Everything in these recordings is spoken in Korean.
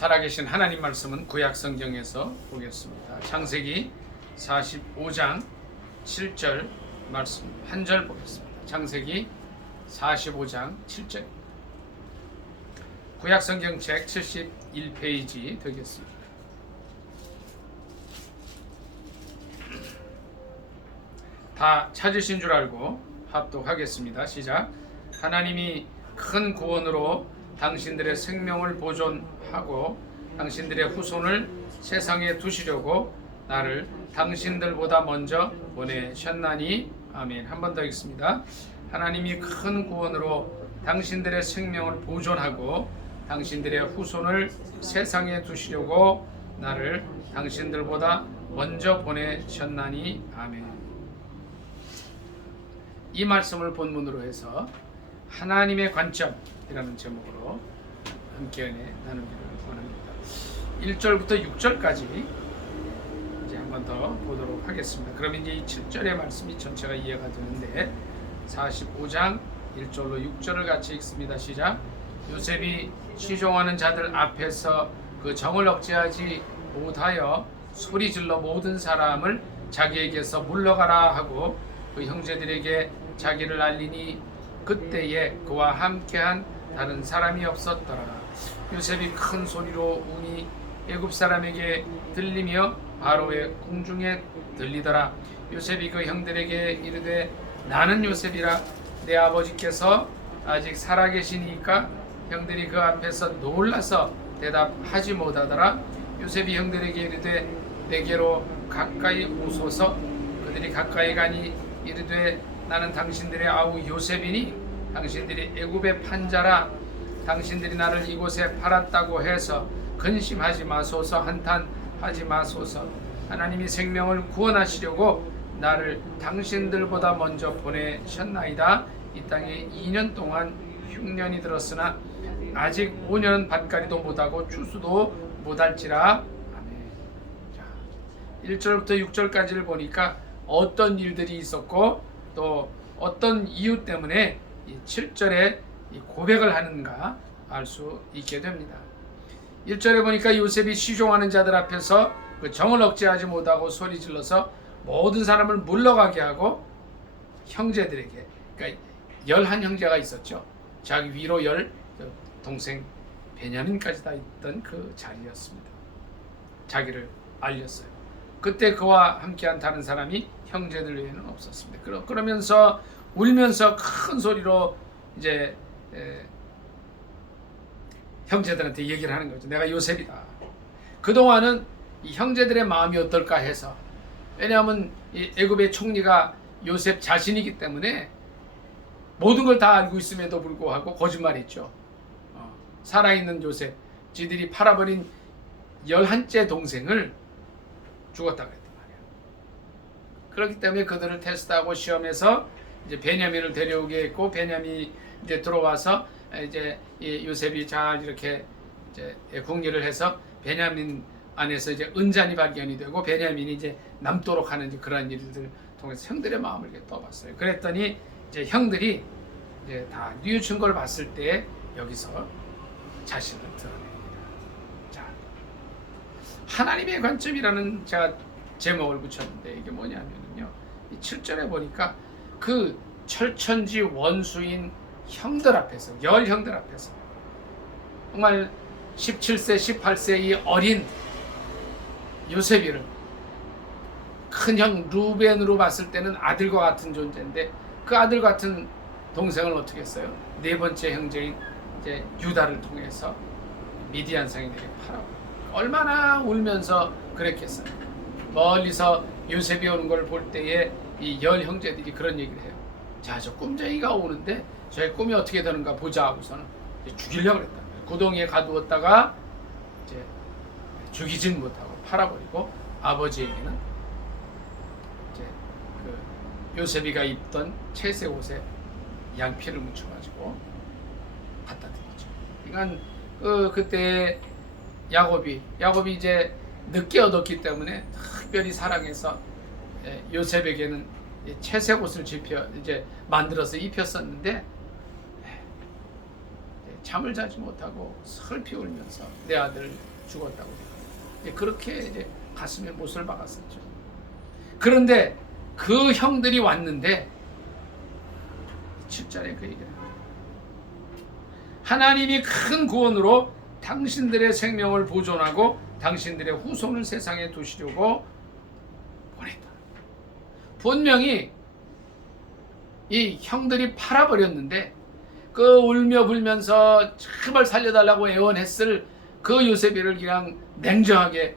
살아계신 하나님 말씀은 구약 성경에서 보겠습니다. 창세기 45장 7절 말씀 한 절 보겠습니다. 창세기 45장 7절. 구약 성경책 71페이지 되겠습니다. 다 찾으신 줄 알고 합독하겠습니다. 시작. 하나님이 큰 구원으로 당신들의 생명을 보존하고 당신들의 후손을 세상에 두시려고 나를 당신들보다 먼저 보내셨나니. 아멘. 한 번 더 읽습니다. 하나님이 큰 구원으로 당신들의 생명을 보존하고 당신들의 후손을 세상에 두시려고 나를 당신들보다 먼저 보내셨나니. 아멘. 이 말씀을 본문으로 해서 하나님의 관점이라는 제목으로 함께 은혜 나누기를 원합니다. 1절부터 6절까지 이제 한 번 더 보도록 하겠습니다. 그러면 이제 이 7절의 말씀이 전체가 이해가 되는데 45장 1절로 6절을 같이 읽습니다. 시작. 요셉이 시종하는 자들 앞에서 그 정을 억제하지 못하여 소리질러 모든 사람을 자기에게서 물러가라 하고 그 형제들에게 자기를 알리니 그때에 그와 함께한 다른 사람이 없었더라. 요셉이 큰 소리로 우니 애굽 사람에게 들리며 바로의 궁중에 들리더라. 요셉이 그 형들에게 이르되 나는 요셉이라. 내 아버지께서 아직 살아계시니까. 형들이 그 앞에서 놀라서 대답하지 못하더라. 요셉이 형들에게 이르되 내게로 가까이 오소서. 그들이 가까이 가니 이르되 나는 당신들의 아우 요셉이니 당신들이 애굽의 판자라. 당신들이 나를 이곳에 팔았다고 해서 근심하지 마소서. 한탄하지 마소서. 하나님이 생명을 구원하시려고 나를 당신들보다 먼저 보내셨나이다. 이 땅에 2년 동안 흉년이 들었으나 아직 5년은 밭갈이도 못하고 추수도 못할지라. 아멘. 자, 1절부터 6절까지를 보니까 어떤 일들이 있었고 또 어떤 이유 때문에 이 7절에 이 고백을 하는가 알 수 있게 됩니다. 1절에 보니까 요셉이 시종하는 자들 앞에서 그 정을 억제하지 못하고 소리질러서 모든 사람을 물러가게 하고 형제들에게, 그러니까 11형제가 있었죠. 자기 위로 10 동생 베냐민까지 다 있던 그 자리였습니다. 자기를 알렸어요. 그때 그와 함께한 다른 사람이 형제들 외에는 없었습니다. 그러면서 울면서 큰 소리로 이제 형제들한테 얘기를 하는 거죠. 내가 요셉이다. 그동안은 이 형제들의 마음이 어떨까 해서, 왜냐하면 이 애굽의 총리가 요셉 자신이기 때문에 모든 걸 다 알고 있음에도 불구하고 거짓말했죠. 살아있는 요셉, 지들이 팔아버린 11째 동생을 죽었다 그랬단 말이에요. 그렇기 때문에 그들을 테스트하고 시험해서 이제 베냐민을 데려오게 했고, 베냐민이 이제 들어와서 이제 요셉이 잘 이렇게 이제 궁리를 해서 베냐민 안에서 이제 은잔이 발견이 되고 베냐민이 이제 남도록 하는 이제 그런 일들 통해서 형들의 마음을 이렇게 떠봤어요. 그랬더니 이제 형들이 이제 다 뉘우친 걸 봤을 때 여기서 자신을 드러냅니다. 자, 하나님의 관점이라는 제가 제목을 붙였는데 이게 뭐냐면요, 이 7절에 보니까 그 철천지 원수인 형들 앞에서, 10형들 앞에서 정말 17세, 18세 이 어린 요셉이를 큰 형 루벤으로 봤을 때는 아들과 같은 존재인데 그 아들 같은 동생을 어떻게 했어요? 네 번째 형제인 이제 유다를 통해서 미디안 상인에게 팔아버려요. 얼마나 울면서 그랬겠어요. 멀리서 요셉이 오는 걸 볼 때에 이 10형제들이 그런 얘기를 해요. 자, 저 꿈쟁이가 오는데 저의 꿈이 어떻게 되는가 보자 하고서는 죽이려고 그랬다. 구덩이에 가두었다가 이제 죽이진 못하고 팔아버리고 아버지에게는 이제 그 요셉이가 입던 채색 옷에 양피를 묻혀가지고 갖다 드렸죠. 그러니까 그때 야곱이 이제 늦게 얻었기 때문에 특별히 사랑해서 요셉에게는 채색 옷을 이제 만들어서 입혔었는데 잠을 자지 못하고 슬피 울면서 내 아들 죽었다고 그렇게 이제 가슴에 못을 박았었죠. 그런데 그 형들이 왔는데 7절에 그 얘기를 합니다. 하나님이 큰 구원으로 당신들의 생명을 보존하고 당신들의 후손을 세상에 두시려고 보냈다. 분명히 이 형들이 팔아버렸는데 그 울며 불면서 제발 살려달라고 애원했을 그 요셉이를 그냥 냉정하게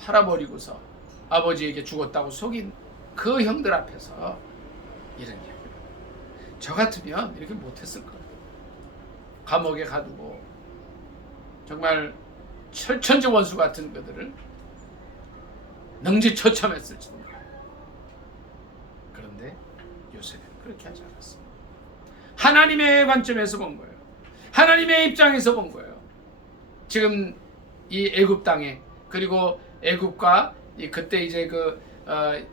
팔아버리고서 아버지에게 죽었다고 속인 그 형들 앞에서 이런 이야기를. 저 같으면 이렇게 못했을 거예요. 감옥에 가두고 정말 철천지 원수 같은 그들을 능지처참했을지도 몰라요. 그런데 요셉은 그렇게 하지 않았습니다. 하나님의 관점에서 본 거예요. 하나님의 입장에서 본 거예요. 지금 이 애굽 땅에, 그리고 애굽과 그때 이제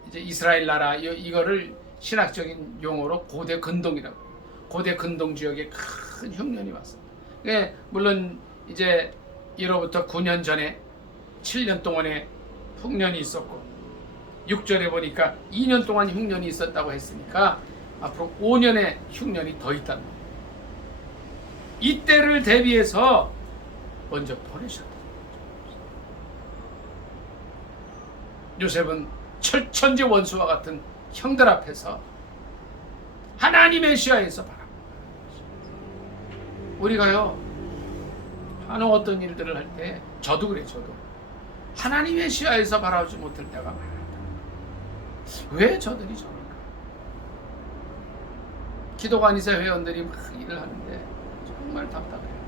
이제 이스라엘 나라 이거를 신학적인 용어로 고대 근동이라고. 고대 근동 지역에 큰 흉년이 왔습니다. 물론 이제 이로부터 9년 전에 7년 동안의 흉년이 있었고 6절에 보니까 2년 동안 흉년이 있었다고 했으니까 앞으로 5년의 흉년이 더 있다는 거예요. 이때를 대비해서 먼저 보내셨다. 요셉은 철천지 원수와 같은 형들 앞에서 하나님의 시야에서 바라보는 거예요. 우리가요 하는 어떤 일들을 할 때 저도 그래요. 저도 하나님의 시야에서 바라보지 못할 때가 많아요. 왜 저들이 저럴까? 기도관이사 회원들이 막 일을 하는데 정말 답답해요.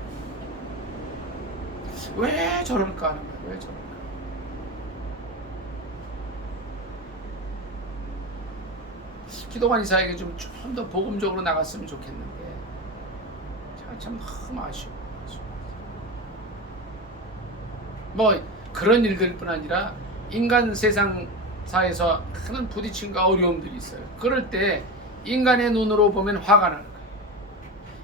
왜 저럴까 하는 거예요. 왜 저럴까? 기도관이사에게 좀 더 복음적으로 나갔으면 좋겠는데 참 너무 아쉬워. 뭐 그런 일들 뿐 아니라 인간 세상사에서 큰 부딪힘과 어려움들이 있어요. 그럴 때 인간의 눈으로 보면 화가 나는 거예요.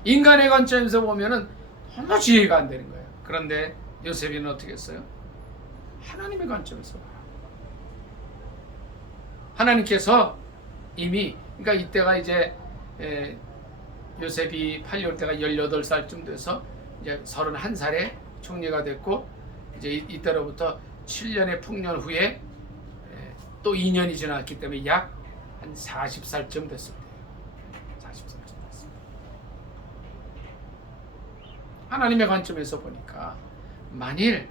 인간의 관점에서 보면은 도무지 이해가 안 되는 거예요. 그런데 요셉이는 어떻게 했어요? 하나님의 관점에서 봐요. 하나님께서 이미, 그러니까 이때가 이제 요셉이 팔려올 때가 18살쯤 돼서 이제 31살에 총리가 됐고, 이제 이때로부터 7년의 풍년 후에 또 2년이 지났기 때문에 약 한 40살쯤 됐을 때예요. 40살쯤 됐습니다. 하나님의 관점에서 보니까 만일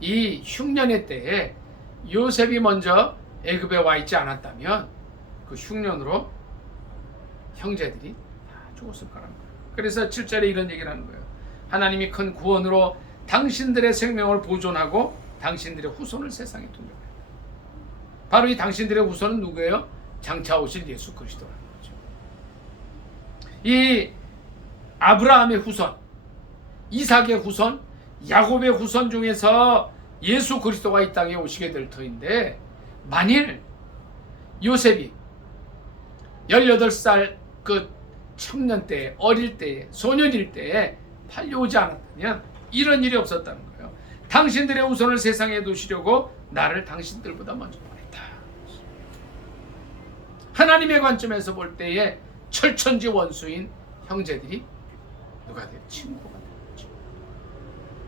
이 흉년의 때에 요셉이 먼저 애굽에 와 있지 않았다면 그 흉년으로 형제들이 다 죽었을 거라는 거예요. 그래서 7절에 이런 얘기를 하는 거예요. 하나님이 큰 구원으로 당신들의 생명을 보존하고 당신들의 후손을 세상에 둔 거예요. 바로 이 당신들의 후손은 누구예요? 장차 오실 예수 그리스도라는 거죠. 이 아브라함의 후손, 이삭의 후손, 야곱의 후손 중에서 예수 그리스도가 이 땅에 오시게 될 터인데, 만일 요셉이 18살 그 청년 때, 어릴 때에, 소년일 때에 팔려오지 않았다면 이런 일이 없었다는 거예요. 당신들의 후손을 세상에 두시려고 나를 당신들보다 먼저 보냈다. 하나님의 관점에서 볼 때에 철천지 원수인 형제들이 누가 돼요? 친구가 되는 거죠.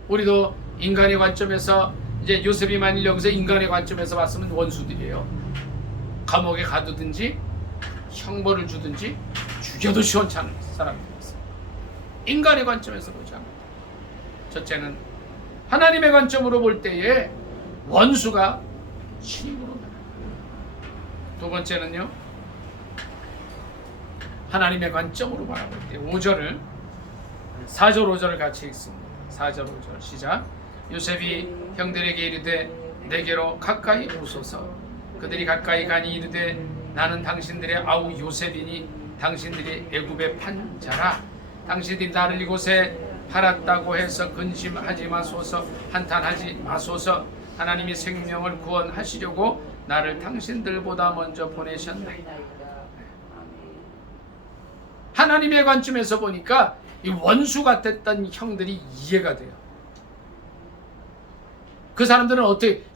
우리도 인간의 관점에서, 이제 요셉이 만일 여기서 인간의 관점에서 봤으면 원수들이에요. 감옥에 가두든지 형벌을 주든지 죽여도 시원찮은 사람들이었어요. 인간의 관점에서 보지 않고, 첫째는 하나님의 관점으로 볼 때에 원수가 친구로 변합니다. 두 번째는요, 하나님의 관점으로 바라볼 때 5절을 4절 5절을 같이 읽습니다. 4절 5절 시작. 요셉이 형들에게 이르되 내게로 가까이 오소서. 그들이 가까이 가니 이르되 나는 당신들의 아우 요셉이니 당신들이 애굽에 판 자라. 당신들이 나를 이곳에 팔았다고 해서 근심하지 마소서. 한탄하지 마소서. 하나님이 생명을 구원하시려고 나를 당신들보다 먼저 보내셨나이다. 하나님의 관점에서 보니까 이 원수 같았던 형들이 이해가 돼요. 그 사람들은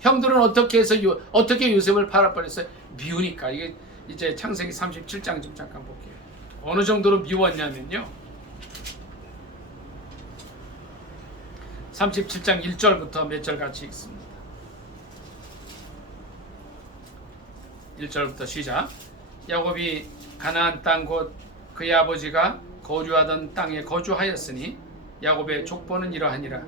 형들은 어떻게 해서 어떻게 요셉을 팔아버렸어요? 미우니까. 이게 이제 창세기 37장 좀 잠깐 볼게요. 어느 정도로 미웠냐면요. 37장 1절부터 몇 절 같이 읽습니다. 1절부터 시작. 야곱이 가나안 땅 곧 그의 아버지가 거주하던 땅에 거주하였으니 야곱의 족보는 이러하니라.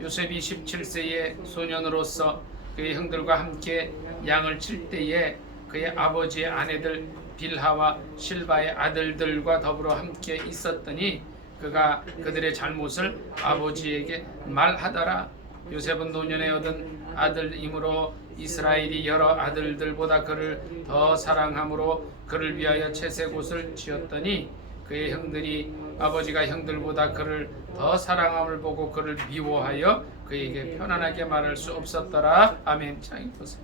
요셉이 17세의 소년으로서 그의 형들과 함께 양을 칠 때에 그의 아버지의 아내들 빌하와 실바의 아들들과 더불어 함께 있었더니 그가 그들의 잘못을 아버지에게 말하더라. 요셉은 노년에 얻은 아들이므로 이스라엘이 여러 아들들보다 그를 더 사랑함으로 그를 위하여 채색옷을 지었더니 그의 형들이 아버지가 형들보다 그를 더 사랑함을 보고 그를 미워하여 그에게 편안하게 말할 수 없었더라. 아멘. 자, 보세요.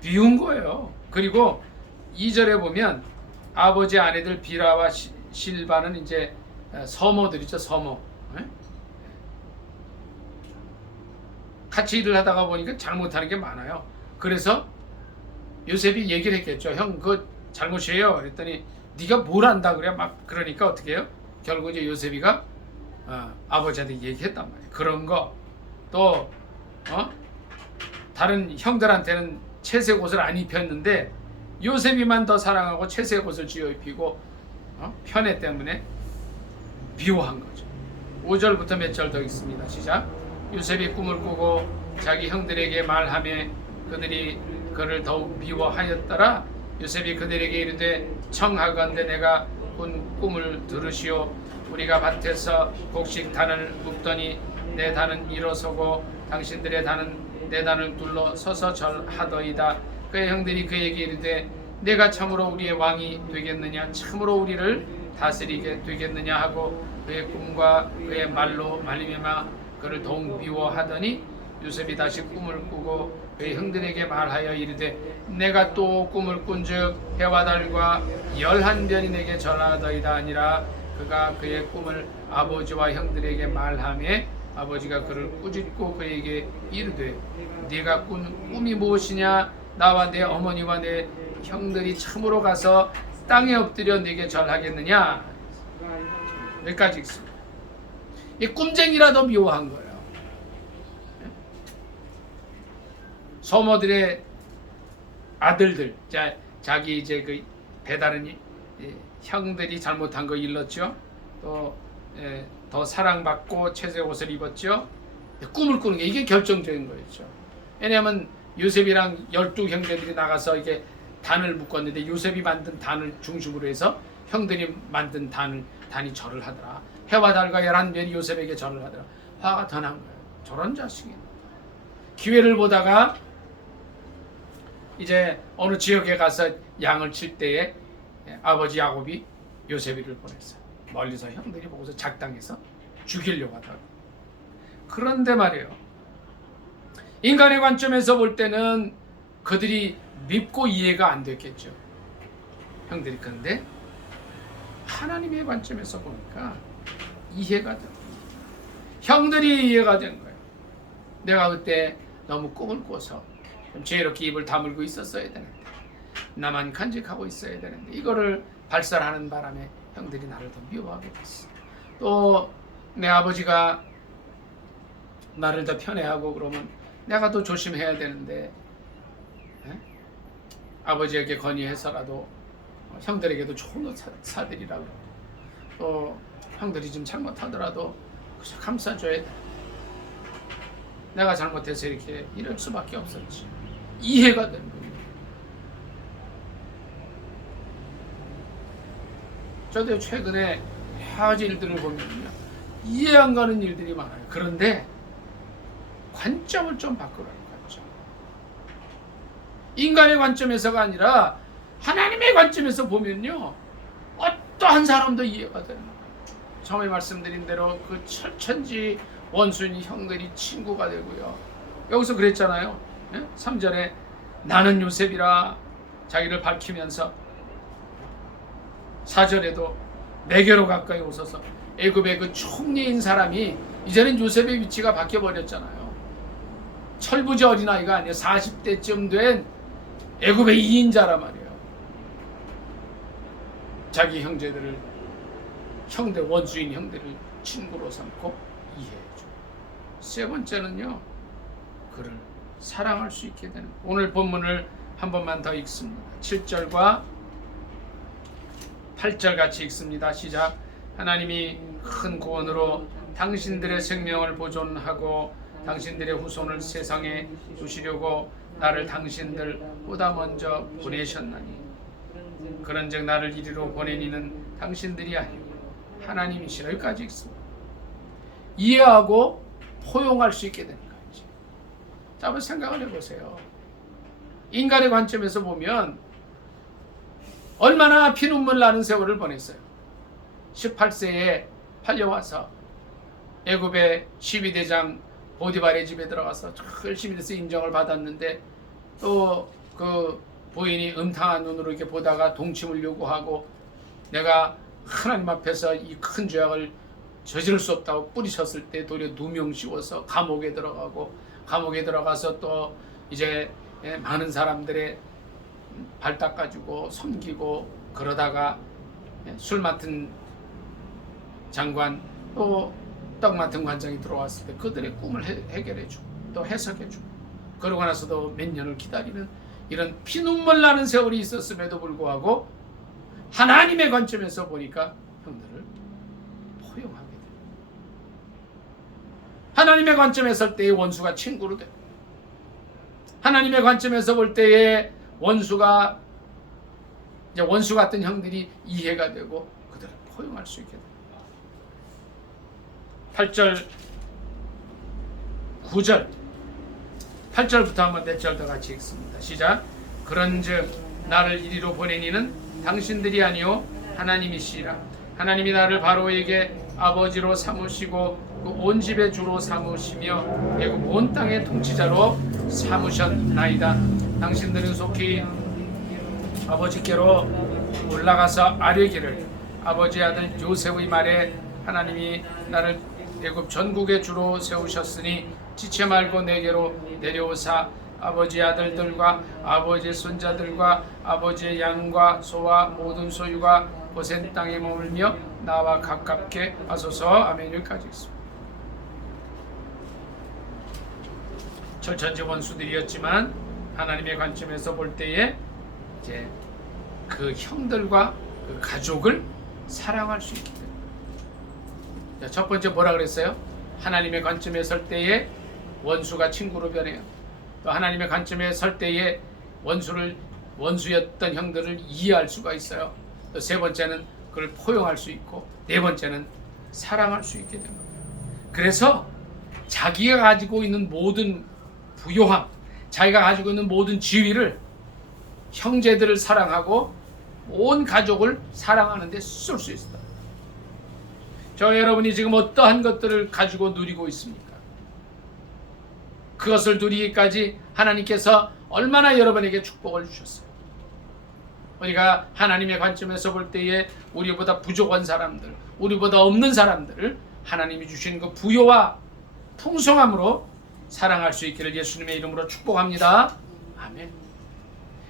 미운 거예요. 그리고 2절에 보면 아버지 아내들 비라와 실바는 이제 서모들이죠. 서모. 같이 일을 하다가 보니까 잘못하는 게 많아요. 그래서 요셉이 얘기를 했겠죠. 형, 그거 잘못이에요. 그랬더니 네가 뭘 안다 그래? 막 그러니까 어떻게 해요? 결국 이제 요셉이가 아버지한테 얘기했단 말이에요. 그런 거 또 다른 형들한테는 채색 옷을 안 입혔는데 요셉이만 더 사랑하고 채색 옷을 지어 입히고 편애 때문에 미워한 거죠. 5절부터 몇 절 더 있습니다. 시작. 요셉이 꿈을 꾸고 자기 형들에게 말하며 그들이 그를 더욱 미워하였더라. 요셉이 그들에게 이르되 청하건대 내가 꾼 꿈을 들으시오. 우리가 밭에서 곡식 단을 묶더니 내 단은 일어서고 당신들의 단은 내 단을 둘러 서서 절하더이다. 그의 형들이 그에게 이르되 내가 참으로 우리의 왕이 되겠느냐, 참으로 우리를 다스리게 되겠느냐 하고 그의 꿈과 그의 말로 말미암아 그를 더욱 미워하더니 요셉이 다시 꿈을 꾸고 그의 형들에게 말하여 이르되 내가 또 꿈을 꾼즉 해와 달과 11별이 내게 절하더이다 아니라. 그가 그의 꿈을 아버지와 형들에게 말하며 아버지가 그를 꾸짖고 그에게 이르되 네가 꾼 꿈이 무엇이냐? 나와 내 어머니와 내 형들이 참으로 가서 땅에 엎드려 네게 절하겠느냐? 여기까지 있습니다. 이 꿈쟁이라도 미워한 거예요. 소모들의 아들들, 자기 이제 그 배다른 형들이 잘못한 거 일렀죠. 또 더 사랑받고 채색 옷을 입었죠. 꿈을 꾸는 게 이게 결정적인 거였죠. 왜냐하면 요셉이랑 12형제들이 나가서 이게 단을 묶었는데 요셉이 만든 단을 중심으로 해서 형들이 만든 단이 절을 하더라. 해와 달과 11별이 요셉에게 절을 하더라. 화가 더 난 거예요. 저런 자식이. 기회를 보다가 이제 어느 지역에 가서 양을 칠 때에 아버지 야곱이 요셉이를 보냈어요. 멀리서 형들이 보고서 작당해서 죽이려고 하더라고요. 그런데 말이에요. 인간의 관점에서 볼 때는 그들이 밉고 이해가 안 됐겠죠. 형들이. 그런데 하나님의 관점에서 보니까 이해가 돼요. 형들이 이해가 된 거예요. 내가 그때 너무 꿈을 꿔서 좀 지혜롭게 입을 다물고 있었어야 되는데, 나만 간직하고 있어야 되는데, 이거를 발설하는 바람에 형들이 나를 더 미워하게 됐어. 또 내 아버지가 나를 더 편애하고 그러면 내가 더 조심해야 되는데, 아버지에게 건의해서라도 형들에게도 좋은 옷 사드리라고, 또 형들이 좀 잘못하더라도 그저 감싸줘야 돼. 내가 잘못해서 이렇게 이럴 수밖에 없었지. 이해가 되는 거예요. 저도 최근에 여러 가지 일들을 보면요, 이해 안 가는 일들이 많아요. 그런데 관점을 좀 바꾸라는 거죠. 인간의 관점에서가 아니라 하나님의 관점에서 보면요, 어떠한 사람도 이해가 되는 거예요. 처음에 말씀드린 대로 그 철천지 원수인 형들이 친구가 되고요. 여기서 그랬잖아요. 3절에 나는 요셉이라 자기를 밝히면서, 4절에도 내게로 가까이 오소서 애굽의 그 총리인 사람이 이제는 요셉의 위치가 바뀌어 버렸잖아요. 철부지 어린아이가 아니에요. 40대쯤 된 애굽의 2인자란 말이에요. 자기 형제들을, 원수인 형들을 친구로 삼고 이해해줘. 세 번째는요, 그를 사랑할 수 있게 되는. 오늘 본문을 한 번만 더 읽습니다. 7절과 8절 같이 읽습니다. 시작. 하나님이 큰 구원으로 당신들의 생명을 보존하고 당신들의 후손을 세상에 두시려고 나를 당신들보다 먼저 보내셨나니, 그런즉 나를 이리로 보내니는 당신들이 아니고 하나님이시라. 여기까지 읽습니다. 이해하고 포용할 수 있게 되는 거지. 자, 한번 생각을 해보세요. 인간의 관점에서 보면 얼마나 피눈물 나는 세월을 보냈어요. 18세에 팔려와서 애굽의 12대장 보디발의 집에 들어가서 열심히 해서 인정을 받았는데, 또 그 부인이 음탕한 눈으로 이렇게 보다가 동침을 요구하고, 내가 하나님 앞에서 이 큰 죄악을 저지를 수 없다고 뿌리쳤을 때 도리어 누명 씌워서 감옥에 들어가고, 감옥에 들어가서 또 이제 많은 사람들의 발 닦아주고 섬기고, 그러다가 술 맡은 장관, 또 떡 맡은 관장이 들어왔을 때 그들의 꿈을 해결해주고 또 해석해주고, 그러고 나서도 몇 년을 기다리는 이런 피눈물 나는 세월이 있었음에도 불구하고 하나님의 관점에서 보니까 형들을 포용하게 돼요. 하나님의 관점에서 볼 때의 원수가 친구로 돼요. 하나님의 관점에서 볼 때의 원수가, 이제 원수 같은 형들이 이해가 되고 그들을 포용할 수 있게 돼요. 8절, 9절, 8절부터 한번 몇 절 더 같이 읽습니다. 시작. 그런즉 나를 이리로 보내니는 당신들이 아니요 하나님이시라. 하나님이 나를 바로에게 아버지로 삼으시고 그 온 집의 주로 삼으시며 애굽 온 땅의 통치자로 삼으셨나이다. 당신들은 속히 아버지께로 올라가서 아뢰기를, 아버지 아들 요셉의 말에 하나님이 나를 애굽 전국의 주로 세우셨으니 지체 말고 내게로 내려오사 아버지 아들들과 아버지 손자들과 아버지의 양과 소와 모든 소유가 고센 땅에 머물며 나와 가깝게 하소서. 아멘. 여기까지 있습니다. 철천지 원수들이었지만 하나님의 관점에서 볼 때에 이제 그 형들과 그 가족을 사랑할 수 있기 때문에. 첫 번째 뭐라 그랬어요? 하나님의 관점에 설 때에 원수가 친구로 변해요. 또 하나님의 관점에 설 때에 원수였던 형들을 이해할 수가 있어요. 또 세 번째는 그걸 포용할 수 있고, 네 번째는 사랑할 수 있게 됩니다. 그래서 자기가 가지고 있는 모든 부요함, 자기가 가지고 있는 모든 지위를 형제들을 사랑하고 온 가족을 사랑하는 데 쓸 수 있어요. 저 여러분이 지금 어떠한 것들을 가지고 누리고 있습니까? 그것을 누리기까지 하나님께서 얼마나 여러분에게 축복을 주셨어요. 우리가 하나님의 관점에서 볼 때에 우리보다 부족한 사람들, 우리보다 없는 사람들을 하나님이 주신 그 부요와 풍성함으로 사랑할 수 있기를 예수님의 이름으로 축복합니다. 아멘.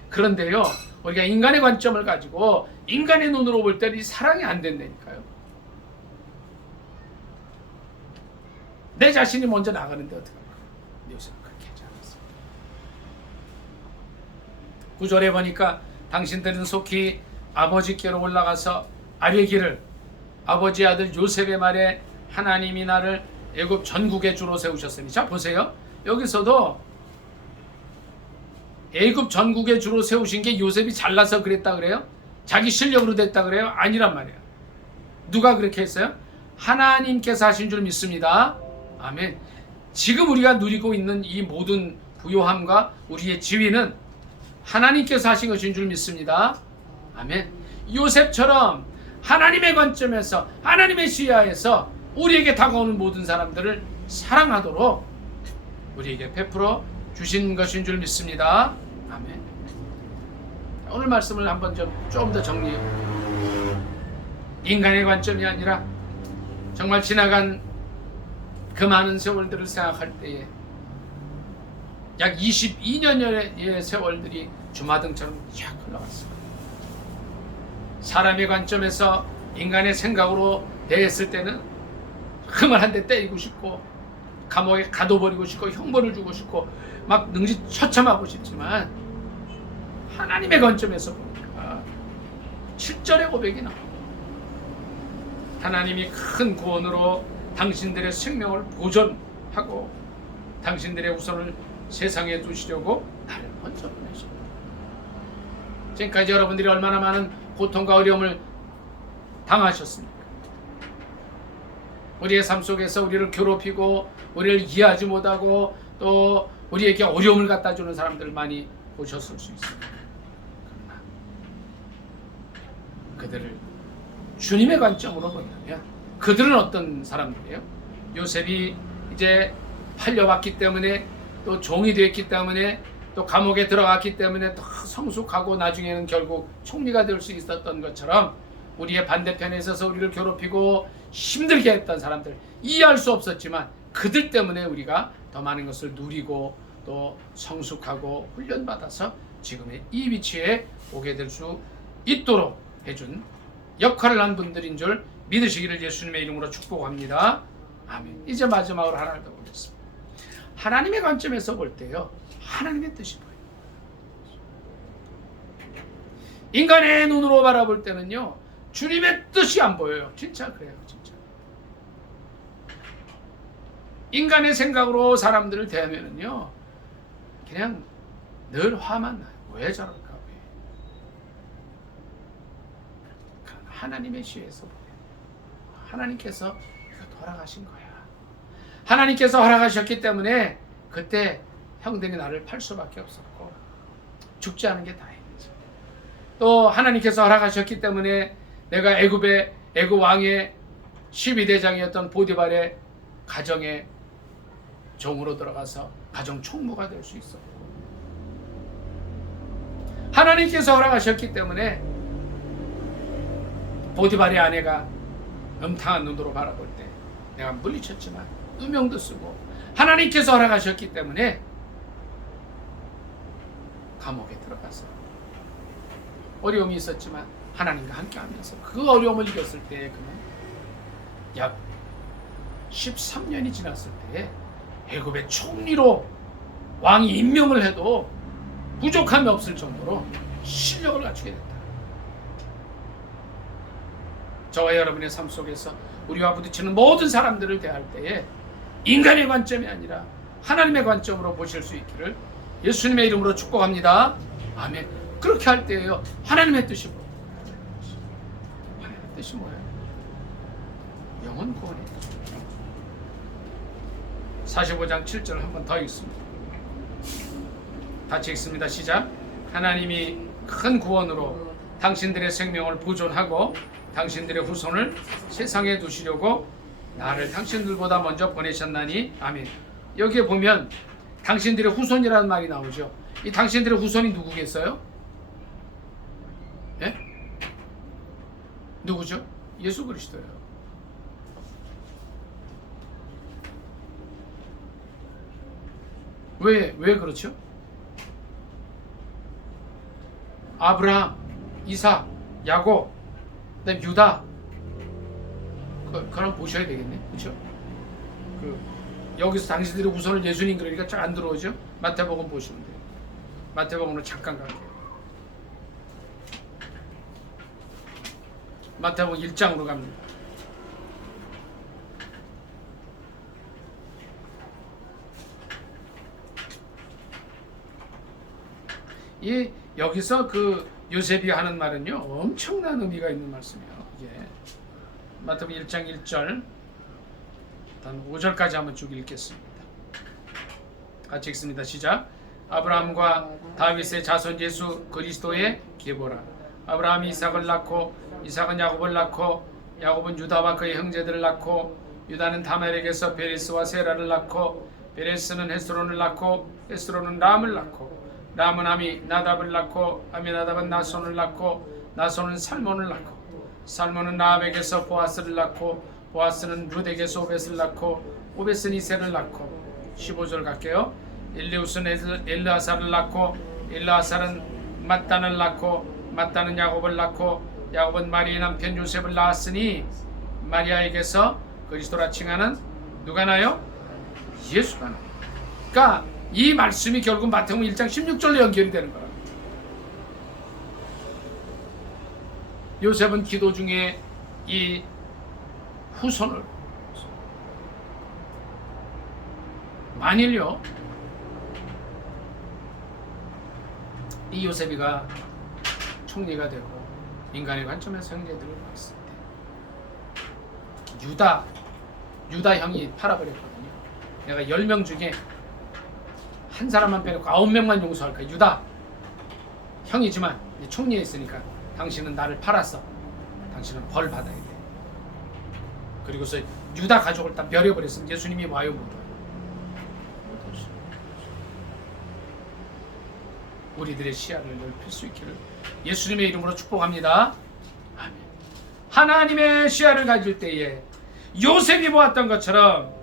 그런데요, 우리가 인간의 관점을 가지고 인간의 눈으로 볼 때는 이 사랑이 안 된다니까요. 내 자신이 먼저 나가는데 어떡할까? 요새는 그렇게 하지 않았어요. 9절에 보니까 당신들은 속히 아버지께로 올라가서 아뢰기를, 아버지 아들 요셉의 말에 하나님이 나를 애굽 전국의 주로 세우셨으니. 자, 보세요. 여기서도 애굽 전국의 주로 세우신 게 요셉이 잘나서 그랬다 그래요? 자기 실력으로 됐다 그래요? 아니란 말이에요. 누가 그렇게 했어요? 하나님께서 하신 줄 믿습니다. 아멘. 지금 우리가 누리고 있는 이 모든 부요함과 우리의 지위는 하나님께서 하신 것인 줄 믿습니다. 아멘. 요셉처럼 하나님의 관점에서, 하나님의 시야에서 우리에게 다가오는 모든 사람들을 사랑하도록 우리에게 베풀어 주신 것인 줄 믿습니다. 아멘. 오늘 말씀을 한번 좀 더 정리해요. 인간의 관점이 아니라 정말 지나간 그 많은 세월들을 생각할 때에 약 22년여의 세월들이 주마등처럼 쫙 흘러갔습니다. 사람의 관점에서 인간의 생각으로 대했을 때는 흠을 한 대 때리고 싶고 감옥에 가둬버리고 싶고 형벌을 주고 싶고 막 능지 처참하고 싶지만 하나님의 관점에서 보니까 7절의 고백이 나옵니다. 하나님이 큰 구원으로 당신들의 생명을 보존하고 당신들의 후손을 세상에 두시려고 나를 먼저 보내십니다. 지금까지 여러분들이 얼마나 많은 고통과 어려움을 당하셨습니까? 우리의 삶 속에서 우리를 괴롭히고 우리를 이해하지 못하고 또 우리에게 어려움을 갖다 주는 사람들 많이 보셨을 수 있습니다. 그러나 그들을 주님의 관점으로 본다면 그들은 어떤 사람들이에요? 요셉이 이제 팔려왔기 때문에 또 종이 됐기 때문에 또 감옥에 들어갔기 때문에 더 성숙하고 나중에는 결국 총리가 될 수 있었던 것처럼 우리의 반대편에 있어서 우리를 괴롭히고 힘들게 했던 사람들 이해할 수 없었지만 그들 때문에 우리가 더 많은 것을 누리고 또 성숙하고 훈련받아서 지금의 이 위치에 오게 될 수 있도록 해준 역할을 한 분들인 줄 믿으시기를 예수님의 이름으로 축복합니다. 아멘. 이제 마지막으로 하나를 더 보겠습니다. 하나님의 관점에서 볼 때요, 하나님의 뜻이 보여요. 인간의 눈으로 바라볼 때는요, 주님의 뜻이 안 보여요. 진짜 그래요, 진짜. 인간의 생각으로 사람들을 대하면은요, 그냥 늘 화만 나요. 왜 저럴까? 왜? 하나님의 시에서 보여요. 하나님께서 이거 돌아가신 거야. 하나님께서 허락하셨기 때문에 그때 형들이 나를 팔 수밖에 없었고 죽지 않은 게 다행이죠. 또 하나님께서 허락하셨기 때문에 내가 애굽 왕의 12대장이었던 보디발의 가정에 종으로 들어가서 가정 총무가 될 수 있었고 하나님께서 허락하셨기 때문에 보디발의 아내가 음탕한 눈으로 바라볼 때 내가 물리쳤지만 누명도 쓰고 하나님께서 허락하셨기 때문에 감옥에 들어가서 어려움이 있었지만 하나님과 함께 하면서 그 어려움을 이겼을 때 그는 약 13년이 지났을 때 애굽의 총리로 왕이 임명을 해도 부족함이 없을 정도로 실력을 갖추게 됐다. 저와 여러분의 삶 속에서 우리와 부딪히는 모든 사람들을 대할 때에 인간의 관점이 아니라 하나님의 관점으로 보실 수 있기를 예수님의 이름으로 축복합니다. 아멘. 그렇게 할 때에요, 하나님의 뜻이 뭐예요? 하나님의 뜻이 뭐예요? 영혼 구원이에요. 45장 7절 한 번 더 읽습니다. 같이 읽습니다. 시작. 하나님이 큰 구원으로 당신들의 생명을 보존하고 당신들의 후손을 세상에 두시려고 나를 당신들보다 먼저 보내셨나니. 아멘. 여기에 보면 당신들의 후손이라는 말이 나오죠. 이 당신들의 후손이 누구겠어요? 예? 누구죠? 예수 그리스도예요. 왜 그렇죠? 아브라함, 이삭, 야곱, 그다음 유다. 그럼 보셔야 되겠네, 그렇죠? 여기서 당신들의 후손을 예수님 그러니까 잘 안 들어오죠? 마태복음 보시면 돼요. 마태복음으로 잠깐 갈게요. 마태복음 1장으로 갑니다. 여기서 그 요셉이 하는 말은요, 엄청난 의미가 있는 말씀이에요. 이게 마태복음 1장 1절 단 5절까지 한번 쭉 읽겠습니다. 같이 읽습니다. 시작. 아브라함과 다윗의 자손 예수 그리스도의 계보라. 아브라함이 이삭을 낳고 이삭은 야곱을 낳고 야곱은 유다와 그의 형제들을 낳고 유다는 다말에게서 베레스와 세라를 낳고 베레스는 헤스론을 낳고 헤스론은 람을 낳고 람은 아미나답을 낳고 아미나답은 나손을 낳고 나손은 살몬을 낳고 살몬은 라합에게서 보아스를 낳고 보아스는 룻에게서 오벳을 낳고 오벳은 이새를 낳고 15절 갈게요. 일레우스는 엘르아살을 낳고 엘르아살은 mat단을 낳고 mat단은 야곱을 낳고 야곱은 마리아의 남편 요셉을 낳았으니 마리아에게서 그리스도라 칭하는 누가 나요? 예수가 나요. 그러니까 이 말씀이 결국 마태복음 1장 16절로 연결이 되는 거예요. 요셉은 기도 중에 이 후손을 만일요 이 요셉이가 총리가 되고 인간의 관점에서 형제들을 봤을 때 유다 형이 팔아버렸거든요. 내가 10명 중에 한 사람만 빼놓고 9명만 용서할까. 유다 형이지만 총리에 있으니까 당신은 나를 팔았어. 당신은 벌 받아야 돼. 그리고서 유다 가족을 다 멸해버렸으면 예수님이 와요 못 와요? 우리들의 시야를 넓힐 수 있기를 예수님의 이름으로 축복합니다. 아멘. 하나님의 시야를 가질 때에 요셉이 보았던 것처럼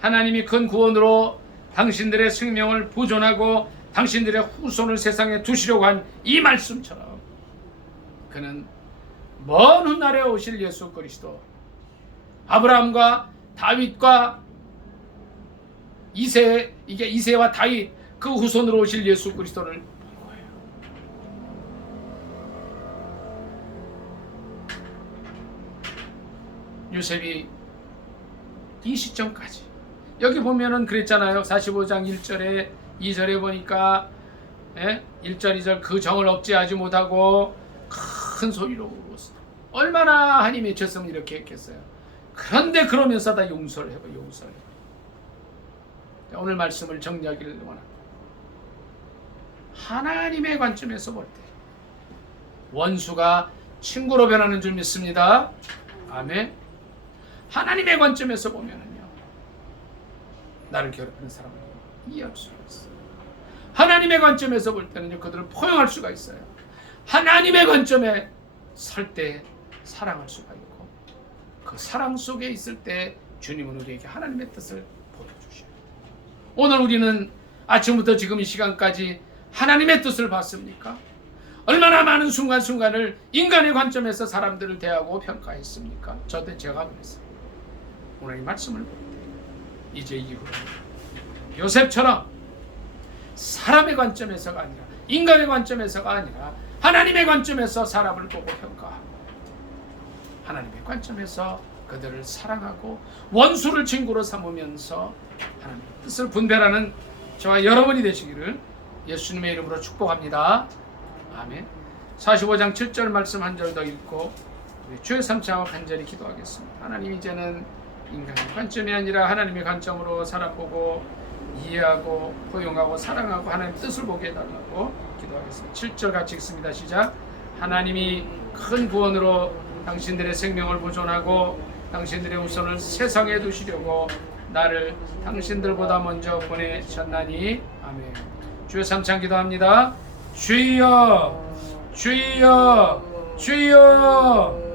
하나님이 큰 구원으로 당신들의 생명을 보존하고 당신들의 후손을 세상에 두시려고 한 이 말씀처럼 그는 먼 훗날에 오실 예수 그리스도 아브라함과 다윗과 이새와 다윗 그 후손으로 오실 예수 그리스도를 본 거예요. 요셉이 이 시점까지 여기 보면은 그랬잖아요. 45장 1절에 2절에 보니까 1절 2절 그 정을 억제하지 못하고 큰 소리로 울었어. 얼마나 하나님의 죄성을 이렇게 했겠어요. 그런데 그러면서 다 용서를 해봐. 오늘 말씀을 정리하기를 원합니다. 하나님의 관점에서 볼 때 원수가 친구로 변하는 줄 믿습니다. 아멘. 하나님의 관점에서 보면은요 나를 괴롭히는 사람을 이해할 수가 있어요. 하나님의 관점에서 볼 때는요 그들을 포용할 수가 있어요. 하나님의 관점에 설 때 사랑할 수가 있고 그 사랑 속에 있을 때 주님은 우리에게 하나님의 뜻을 보여주셔요. 오늘 우리는 아침부터 지금 이 시간까지 하나님의 뜻을 봤습니까? 얼마나 많은 순간순간을 인간의 관점에서 사람들을 대하고 평가했습니까? 제가 그랬어요. 오늘 이 말씀을 볼 때 이제 이후로 요셉처럼 사람의 관점에서가 아니라 인간의 관점에서가 아니라 하나님의 관점에서 사람을 보고 평가하고 하나님의 관점에서 그들을 사랑하고 원수를 친구로 삼으면서 하나님의 뜻을 분별하는 저와 여러분이 되시기를 예수님의 이름으로 축복합니다. 아멘. 45장 7절 말씀 한 절 더 읽고 주의 3차와 간절히 기도하겠습니다. 하나님 이제는 인간의 관점이 아니라 하나님의 관점으로 살아보고 이해하고 포용하고 사랑하고 하나님의 뜻을 보게 해달라고 기도하겠습니다. 7절 같이 읽습니다. 시작. 하나님이 큰 구원으로 당신들의 생명을 보존하고 당신들의 후손을 세상에 두시려고 나를 당신들보다 먼저 보내셨나니 아멘. 주여 3찬 기도합니다. 주여 주여 주여